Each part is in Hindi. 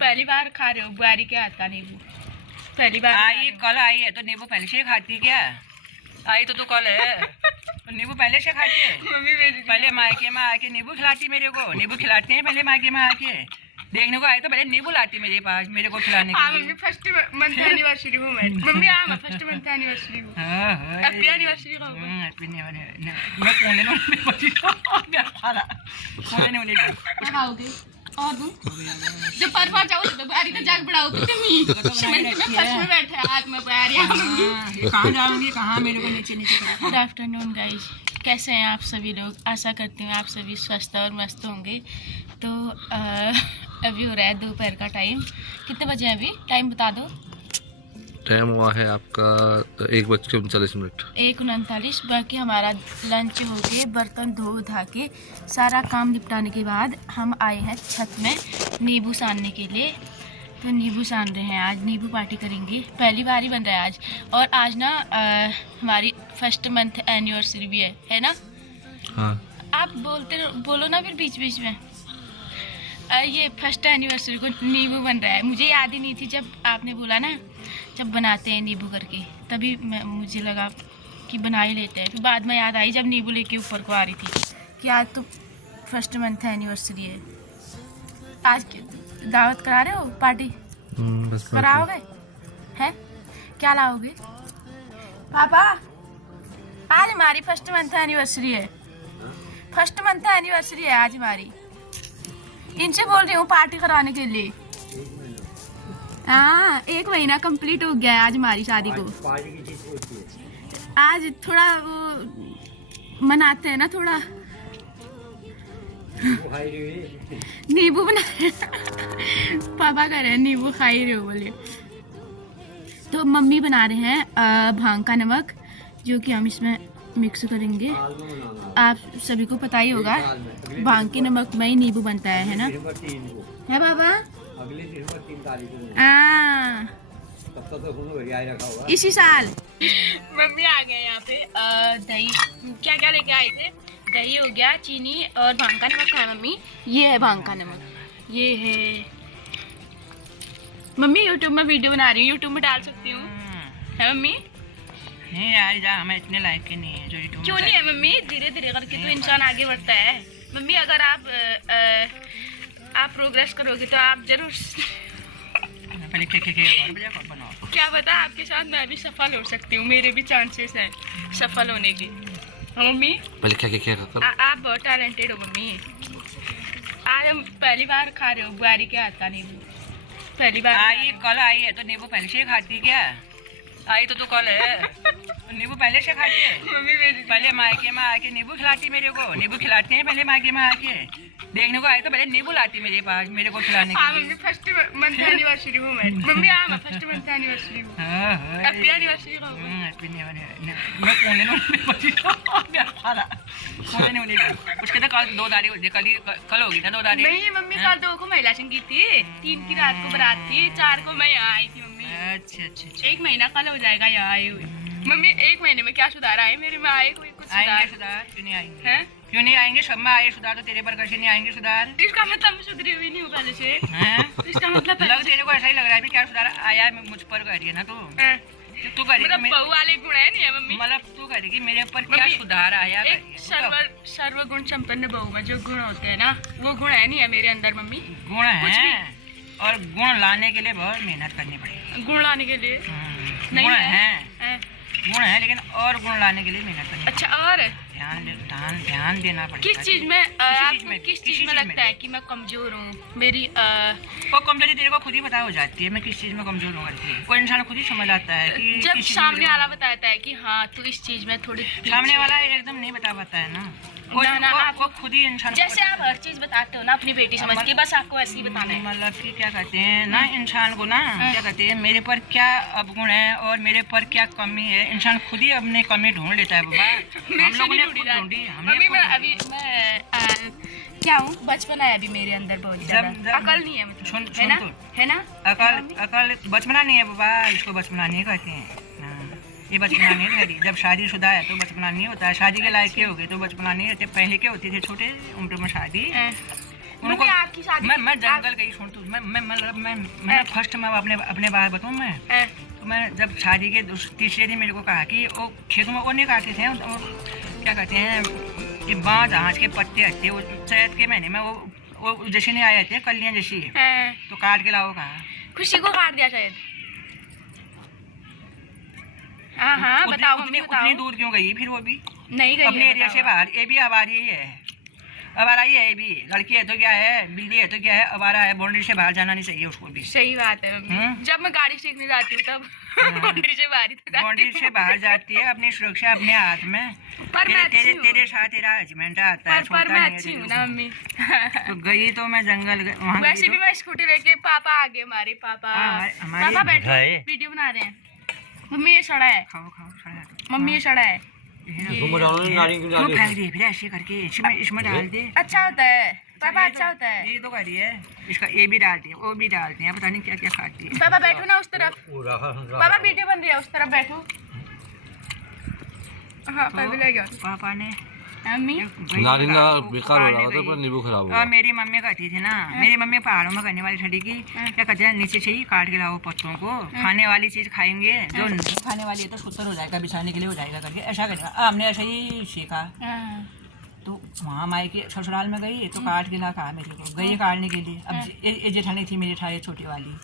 पहली बार खा रहे हो बुआरी के हाथ का नींबू? पहली बार आई, कल आई है तो नींबू पहले से खाती क्या? आई तो तू कल है तो नींबू पहले से खाती है। मम्मी मेरी पहले मायके में आके नींबू खिलाती मेरे को, नींबू खिलाते हैं पहले मायके में आके। देखने को आई तो पहले नींबू लाती मेरे पास मेरे को खिलाने के लिए। मम्मी फर्स्ट मंथ एनिवर्सरी हूँ मैं। मम्मी मैं फर्स्ट मंथ एनिवर्सरी हूँ। हैप्पी एनिवर्सरी को मैं कोने में बची क्या खाला कोने में नहीं खाओगे और दूं जब पर बार जाओ तो बुआरी का जाग बढ़ाओगे तुम ही। मैं फर्स्ट में बैठा आज मैं बुआरी कहाँ जाऊंगी, कहाँ मेरे को नीचे नीचे। गुड आफ्टरनून गाइज, कैसे हैं आप सभी लोग? आशा करती हूँ आप सभी स्वस्थ और मस्त होंगे। तो अभी हो रहा है दोपहर का टाइम। कितने बजे हैं अभी? टाइम बता दो। टाइम हुआ है आपका 1:39। 1:39। बाकी हमारा लंच हो के बर्तन धो धा के सारा काम निपटाने के बाद हम आए हैं छत में नींबू सानने के लिए। तो नींबू सान रहे हैं, आज नींबू पार्टी करेंगे। पहली बार ही बन रहा है आज। और आज ना हमारी फर्स्ट मंथ एनिवर्सरी भी है ना? हाँ। आप बोलो ना फिर बीच बीच में। ये फर्स्ट एनिवर्सरी को नींबू बन रहा है। मुझे याद ही नहीं थी जब आपने बोला ना जब बनाते हैं नींबू करके, तभी मुझे लगा कि बना ही लेते हैं। फिर बाद में याद आई जब नींबू लेके ऊपर को आ रही थी कि आज तो फर्स्ट मंथ एनिवर्सरी है। आज दावत करा रहे हो? पार्टी बस कराओगे? हैं? क्या लाओगे? पापा आज हमारी फर्स्ट मंथ एनिवर्सरी है। फर्स्ट मंथ एनिवर्सरी है आज हमारी। इनसे बोल रही हूँ पार्टी कराने के लिए। हाँ, 1 महीना कंप्लीट हो गया है आज हमारी शादी को। आज थोड़ा वो मनाते हैं ना, थोड़ा नींबू बना पापा कह रहे हैं नींबू खा ही रहे हो बोले। तो मम्मी बना रहे हैं भांग का नमक, जो कि हम इसमें मिक्स करेंगे। आप सभी को पता ही होगा भांग के नमक में ही नींबू बनता है ना? है बाबा? इसी साल मम्मी आ गए यहाँ पे। दही क्या क्या लेके आए थे? दही हो गया, चीनी और भांग का नमक है मम्मी। ये है भांग का नमक, ये है। मम्मी यूट्यूब में वीडियो बना रही हूँ, यूट्यूब में डाल सकती हूँ है मम्मी? नहीं यार जा, हमें इतने लायक के नहीं है जो यूट्यूब। क्यों नहीं है मम्मी? धीरे धीरे करके तो इंसान आगे बढ़ता है मम्मी। अगर आप प्रोग्रेस करोगे तो आप जरूर क्या पता आपके साथ मैं भी सफल हो सकती हूँ। मेरे भी चांसेस हैं सफल होने के। मम्मी पहले क्या आप बहुत टैलेंटेड हो मम्मी। आज हम पहली बार खा रहे हो बुआरी के हाथ का नींबू? पहली बार आई, कल आई है तो नींबू पहले से खाती क्या? आई तो तू कल है तो नींबू पहले से खाती है। मम्मी मेरी पहले मायके में आके नींबू खिलाती मेरे को, नींबू खिलाते हैं पहले मायके में आके। देखने को आई तो पहले नींबू लाती मेरे पास मेरे को खिलाने के लिए। मम्मी फर्स्ट मंथ एनिवर्सरी हूँ मैं। मम्मी मैं फर्स्ट मंथ एनिवर्सरी हूँ। हैप्पी एनिवर्सरी को मैं कोने में बची क्या खाला कोने में नहीं। उसके तो कल 2 तारीख होती, कल होगी ना 2 तारीख। नहीं मम्मी कल 2 को महिला संगीत थी, 3 की रात को बारात थी, 4 को मैं यहाँ आई थी मम्मी। अच्छा 1 महीना कल हो जाएगा यहाँ आए हुए। मम्मी 1 महीने में क्या सुधार आए मेरे में? आए कोई कुछ आएंगे सुधार? सुधार क्यों नहीं आएंगे? हैं? क्यों नहीं आएंगे? सब में आए सुधार तो तेरे पर कैसे नहीं आएंगे सुधार? इसका मतलब मैं सुधरी हुई नहीं हूँ पहले से। इसका मतलब लग तेरे को ऐसा ही लग रहा है क्या सुधार आया है मुझ पर कह रही है ना तू? तू कह रही है बहू वाले गुण है नहीं है मम्मी? मतलब तू कह रही है मेरे ऊपर क्या सुधार आया? एक सर्वगुण संपन्न बहू में जो गुण होते हैं ना, वो गुण है नहीं है मेरे अंदर मम्मी? गुण है, और गुण लाने के लिए बहुत मेहनत करनी पड़ेगी। गुण लाने के लिए गुण है लेकिन और गुण लाने के लिए मेहनत करनी। अच्छा, और ध्यान देना पड़ेगा। किस चीज में आपको किस चीज में लगता है कि मैं कमजोर हूँ? मेरी वो कमजोरी तेरे को खुद ही पता हो जाती है मैं किस चीज में कमजोर हूँ करके। कोई इंसान खुद ही समझ आता है कि जब सामने वाला बताता है कि हाँ तू इस चीज में थोड़ी, सामने वाला एकदम नहीं बता पाता है ना। आपको खुद ही इंसान, जैसे आप हर चीज बताते हो ना अपनी बेटी समझ के, बस आपको ऐसे ही बताना है। मतलब कि क्या कहते हैं ना इंसान को ना, क्या कहते हैं मेरे पर क्या अवगुण है और मेरे पर क्या कमी है, इंसान खुद ही अपने कमी ढूंढ लेता है बाबा। हम लोगों ने ढूंढी। अभी मैं क्या हूँ, बचपना है अभी मेरे अंदर बहुत ज्यादा। अकल नहीं है मतलब, है ना? अकल बचपना नहीं है बाबा, इसको बचपना नहीं कहते हैं। ये बचपना नहीं है। जब शादीशुदा है तो बचपना नहीं होता है, शादी के लायक के हो गए तो बचपना नहीं रहते। पहले क्या होते थे छोटे उम्र में शादी, उनको आपकी शादी मैं जंगल गई, सुन तू, मैं फर्स्ट में अपने बारे बताऊँ मैं, तो मैं जब शादी के तीसरे दिन मेरे को कहा कि वो खेतों में वो नहीं काटते थे, वो क्या कहते हैं कि बाँझ घास के पत्ते आते वो चैत के महीने में वो जैसे नहीं आए थे कलियाँ जैसी, तो काट के लाओ कहा। खुशी को काट दिया शायद। हाँ बताओ मम्मी बताओ। उतनी दूर क्यों गई फिर वो भी? नहीं गई अपने एरिया से बाहर। ये भी आबादी ही है, आवारा ही है ये भी। लड़की है तो क्या है, बिल्ली है तो क्या है, आवारा है। बाउंड्री से बाहर जाना नहीं चाहिए उसको भी। सही बात है मम्मी। जब मैं गाड़ी सीखने जाती हूँ तब बाउंड्री से बाहर ही तो जाती हूँ। बाउंड्री से बाहर जाती है, अपनी सुरक्षा अपने हाथ में। पर मैं अच्छी हूँ। तेरे साथ तेरा हस्बैंड आता है, पर मैं अच्छी हूँ ना मम्मी। तो गई तो मैं जंगल वहाँ वैसे भी मैं स्कूटी लेके, पापा आगे, हमारे पापा पापा बैठे वीडियो बना रहे हैं। मम्मी ये सड़ा है, खाओ खाओ, मम्मी ये सड़ा है, क्यों फेंक दिए फिर ऐसे करके? इसमें डाल दे। अच्छा होता है पापा, अच्छा होता है। ये तो करी है, इसका ये भी डालती है, वो भी डालती है, पता नहीं क्या क्या खाती है। पापा बैठो ना उस तरफ, पापा वीडियो बन रही है उस तरफ बैठो। हाँ पापा ने मम्मी नारिंगा बेकार हो रहा था पर नींबू खराब हो गया। मेरी मम्मी कहती थी ना, मेरी मम्मी पहाड़ों में करने वाली ठंडी की क्या कहते हैं, नीचे से ही काट के लाओ पत्तों को, खाने वाली चीज खाएंगे, जो खाने वाली है तो सुतर हो जाएगा, बिछाने के लिए हो जाएगा करके ऐसा करेगा। हमने ऐसा ही सीखा। तो वहाँ माई के ससुराल में गई तो काट के ला कहा मेरे को, गई काटने के लिए। अब ये जेठानी थी मेरी ठाई छोटी वाली,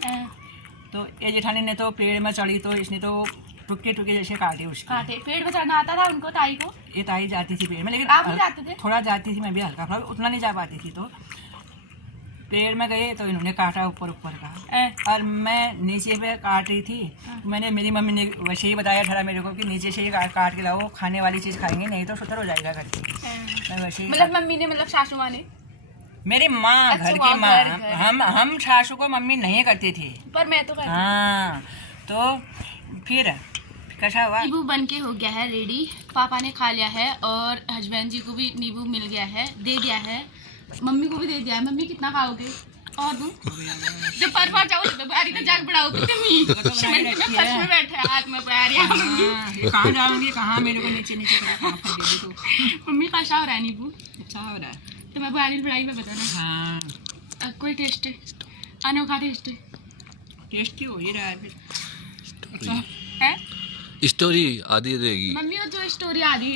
तो ये जेठानी ने तो पेड़ में चढ़ी तो इसने तो टुके टुके जैसे काटे उसके। काटे पेड़ में चढ़ना आता था उनको, ताई को? ये ताई जाती थी पेड़ में, लेकिन आप नहीं जाते थे? थोड़ा जाती थी मैं भी, हल्का फुल्का, उतना नहीं जा पाती थी। तो पेड़ में गए तो इन्होंने काटा ऊपर ऊपर का, और मैं नीचे पे काट रही थी। मैंने, मेरी मम्मी ने वैसे ही बताया था मेरे को कि नीचे से ही काट के लाओ, खाने वाली चीज़ खाएंगे नहीं तो सुतर हो जाएगा करके। मैं वैसे ही, मतलब मम्मी ने, मतलब सासू माँ ने? मेरी माँ, अच्छा, घर की माँ। हम सासू को मम्मी नहीं करती थी, पर मैं तो करती। हाँ। तो फिर कैसा हुआ? नींबू बन के हो गया है रेडी, पापा ने खा लिया है और हस्बैंड जी को भी नींबू मिल गया है, दे दिया है, मम्मी को भी दे दिया है। मम्मी कितना खाओगे और दूं? जब पर जाओ तो बारी तो जाग बढ़ाओ मम्मी। फर्श में बैठे हाथ में पैर कहाँ जाऊंगी, कहाँ मेरे को नीचे तो मम्मी कैसा हो रहा है नींबू? अच्छा हो रहा है तो मैं बारी बढ़ाई में बताना। हाँ, कोई टेस्ट है, अनोखा टेस्ट है, टेस्टी हो ही रहा है फिर। अच्छा है। स्टोरी आधी रहेगी मम्मी, वो जो स्टोरी आधी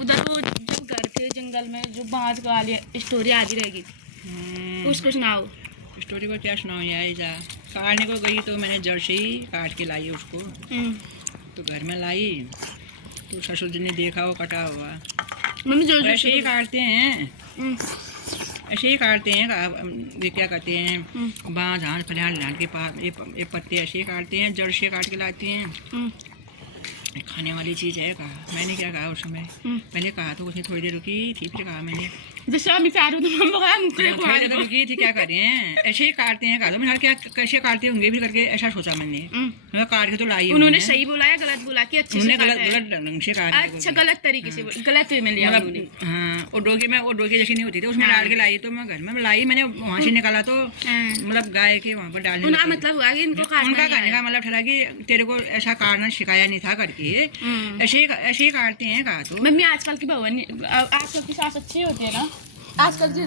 उधर वो जो घर थे जंगल में, जो बांझ वाली स्टोरी आधी रहेगी, उसको सुनाओ। स्टोरी को क्या सुनाओ यार? जा काटने को गई तो मैंने जड़ से ही काट के लाई उसको। तो घर में लाई तो ससुर जी ने देखा वो कटा हुआ। मम्मी जो ऐसे ही काटते हैं, ऐसे ही काटते हैं। ये क्या कहते हैं, बाँझ झाँझ फलियान लान के पास ये पत्ते ऐसे ही काटते हैं, जड़ से काट के लाते हैं। खाने वाली चीज़ है कहा। मैंने क्या कहा उस समय, पहले कहा तो उसने थोड़ी देर रुकी थी, फिर कहा मैंने जैसे अभी प्यार तो रुकी थी, क्या कर रहे हैं, ऐसे ही काटते हैं। कहा तो मैंने क्या कैसे काटते होंगे फिर करके ऐसा सोचा मैंने। काट के तो लाई। उन्होंने सही बोला है गलत बोला कि अच्छे से गलत ढंग से काट। अच्छा, गलत तरीके से, गलत वे में लिया उन्होंने। हाँ, और डोके जैसी नहीं होती थी, उसमें डाल के लाई। तो मैं घर में लाई, मैंने वहाँ से निकाला तो मतलब गाय के वहाँ पर डालने उनका मतलब हुआ कि इनको उनका कहने का मतलब ठहरा कि तेरे को ऐसा काटना सिखाया नहीं था करके, ऐसे ही काटते हैं। कहा तो मम्मी आजकल की आजकल की सास अच्छी होती है ना, आजकल की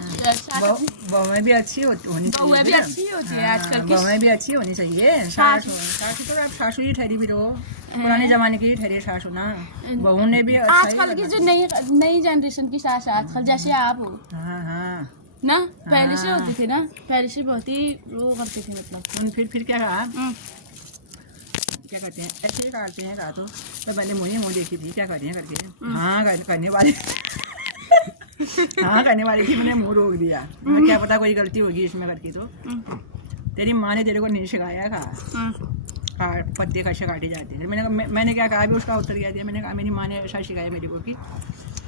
बहुएं भी अच्छी होनी चाहिए, बहुएं भी अच्छी होती है आजकल की, बहुएं भी अच्छी होनी चाहिए। सासू तो अब सासू ही ठहरी भी रहो, पुराने जमाने की ठहरी सासू ना। बहू ने भी आजकल की जो नई जनरेशन की सास आजकल जैसे आप हो। हाँ हाँ ना, पहले से होती थी ना, पहले से बहुत ही वो करते थे मतलब। फिर क्या कहा, क्या करते हैं, ऐसे ही काटते हैं। कहा तो मैं पहले मुँह देखी थी क्या करते हैं करके। हाँ करने वाले हाँ करने वाली थी, मैंने मुँह रोक दिया। मैं क्या पता कोई गलती होगी इसमें करके। तो तेरी माँ ने तेरे को नहीं सिखाया कहा पत्ते कैसे काटे जाते हैं। मैंने क्या कहा भी उसका उत्तर क्या दिया। मैंने कहा मेरी माँ ने ऐसा सिखाया मेरे को कि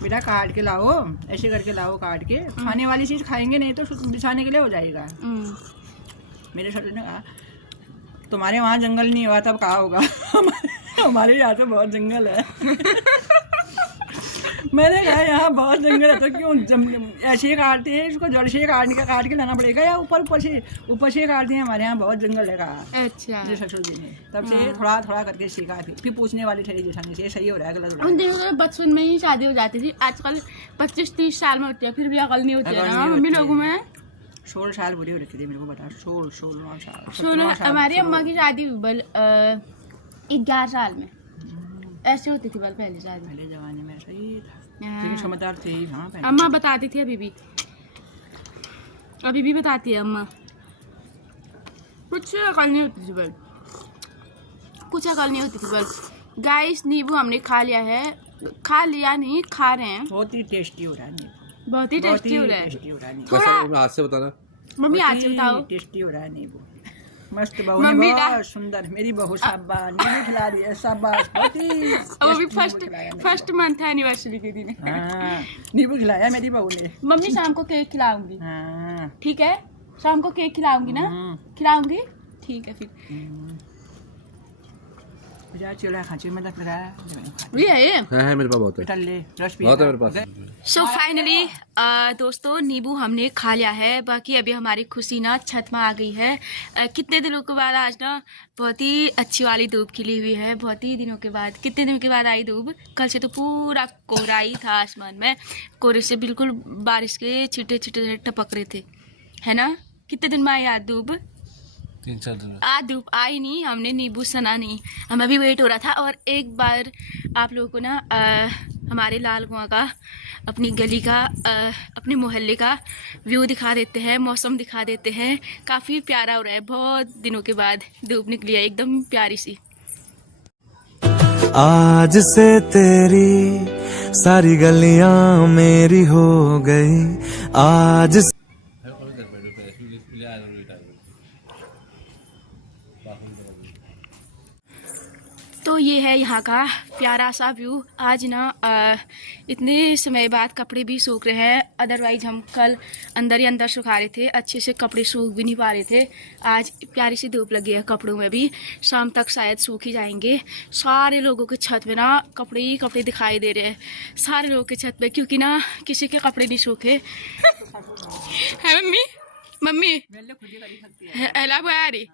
बेटा काट के लाओ, ऐसे करके लाओ, काट के खाने वाली चीज़ खाएंगे नहीं तो बिछाने के लिए हो जाएगा। मेरे ससुर ने कहा तुम्हारे वहाँ जंगल नहीं हुआ तब कहा होगा, हमारे यहाँ तो बहुत जंगल है। मैंने कहा यहाँ बहुत जंगल है तो क्यों ऐसे ही काटते हैं इसको, जड़ से काट के लाना पड़ेगा या ऊपर से काटते हैं, हमारे यहाँ बहुत जंगल है कहा। अच्छा, जी ससुर जी ने तब से थोड़ा थोड़ा करके सीखा। फिर पूछने वाली ठहरी जेठानी से सही हो रहा है गलत हो रहा है। बचपन में ही शादी हो जाती थी, आजकल 25-30 साल में होती है फिर भी अकल नहीं होती है ना मम्मी लोगों में। 16 साल बुरी हो रखी थी मेरे को बता 16 साल सुनो 17 साल, हमारी 16 अम्मा की शादी हुई बल 11 साल में ऐसे होती थी बल पहले शादी। पहले जमाने में ऐसा ही था हाँ। लेकिन समझदार थे ही हाँ पहले। अम्मा बताती थी अभी भी बताती है अम्मा। कुछ अकल नहीं होती थी बल, कुछ अकल नहीं होती थी बल। गाइस नींबू हमने खा लिया है, खा लिया नहीं खा रहे हैं। बहुत ही टेस्टी हो रहा है नींबू, बहुत ही टेस्टी हो रहा है। टेस्टी हो रहा है नींबू, थोड़ा हाथ से बताना। मम्मी आज से बताओ। टेस्टी हो रहा है नींबू। मस्त बहू ने मम्मी का- बहुत सुंदर मेरी बहू साबा नींबू खिला रही है शाबाश बहुत ही वो भी टेस्टी नींबू खिलाया मेरी फर्स्ट मंथ एनिवर्सरी के दिन। बहू। हाँ नींबू खिलाया मेरी बहू ने। मम्मी शाम को केक खिलाऊंगी, हाँ ठीक है? शाम को केक खिलाऊंगी ना, खिलाऊंगी, ठीक है फिर। मुझे चिड़ा खांची में लग रहा है ये है मेरे पास बहुत है, टल्ले रस पी बहुत है मेरे पास। सो फाइनली दोस्तों नींबू हमने खा लिया है। बाकी अभी हमारी खुशी ना छत में आ गई है। कितने दिनों के बाद आज ना बहुत ही अच्छी वाली धूप खिली हुई है। बहुत ही दिनों के बाद, कितने दिनों के बाद आई धूप। कल से तो पूरा कोहरा ही था आसमान में, कोहरे से बिल्कुल बारिश के छिटे छिटे टपक रहे थे, है ना? कितने दिन में आई आज धूप? 3-4 दिन। आज धूप आई नहीं, हमने नींबू सना नहीं, हमें भी वेट हो रहा था। और एक बार आप लोगों को ना हमारे लाल कुआं का, अपनी गली का, अपने मोहल्ले का व्यू दिखा देते हैं, मौसम दिखा देते हैं। काफ़ी प्यारा हो रहा है, बहुत दिनों के बाद धूप निकली है, एकदम प्यारी सी। आज से तेरी सारी गलियां मेरी हो गई। आज से तो ये है यहाँ का प्यारा सा व्यू। आज ना इतने समय बाद कपड़े भी सूख रहे हैं, अदरवाइज हम कल अंदर ही अंदर सुखा रहे थे, अच्छे से कपड़े सूख भी नहीं पा रहे थे। आज प्यारी सी धूप लगी है कपड़ों में भी, शाम तक शायद सूख ही जाएंगे। सारे लोगों के छत पे ना कपड़े ही कपड़े दिखाई दे रहे हैं, सारे लोगों के छत पे, क्योंकि ना किसी के कपड़े नहीं सूखे। है मम्मी? मम्मी हेला बारी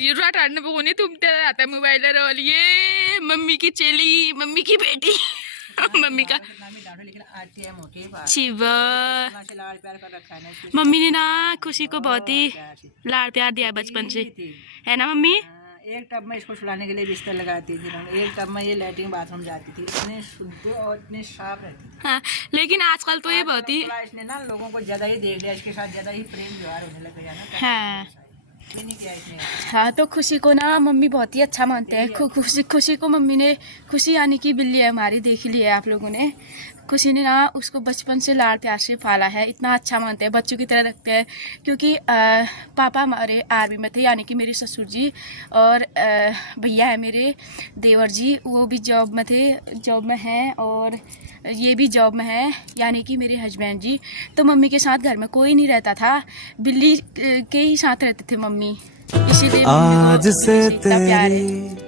युरा टाड़ने को नहीं, तुम तेरा आता है मोबाइल रोल। ये मम्मी की चेली, मम्मी की बेटी, मम्मी का शिवा। मम्मी ने ना खुशी को बहुत ही लाड़ प्यार दिया बचपन से, है ना मम्मी? एक टब में इसको सुलाने के लिए बिस्तर लगाती थी, एक टब में ये लैट्रिन बाथरूम जाती थी, इतने शुद्ध और इतने साफ रहती थी। हाँ, लेकिन आजकल तो ये बहुत ही, इसने ना लोगों को ज्यादा ही देख लिया, इसके साथ ज्यादा ही प्रेम व्यवहार होने लग गया ना। हाँ ये नहीं किया इसने। हाँ, तो खुशी को ना मम्मी बहुत ही अच्छा मानते हैं। खुशी को मम्मी ने, खुशी यानी कि बिल्ली है हमारी, देख ही लिया आप लोगों ने। खुशी ने ना उसको बचपन से लाड़ प्यार से पाला है, इतना अच्छा मानते हैं, बच्चों की तरह रखते हैं। क्योंकि पापा हमारे आर्मी में थे, यानी कि मेरे ससुर जी, और भैया है मेरे देवर जी, वो भी जॉब में थे, जॉब में हैं, और ये भी जॉब में है, यानी कि मेरे हस्बैंड जी। तो मम्मी के साथ घर में कोई नहीं रहता था, बिल्ली के ही साथ रहते थे मम्मी, इसीलिए आज से इतना प्यार है। तेरी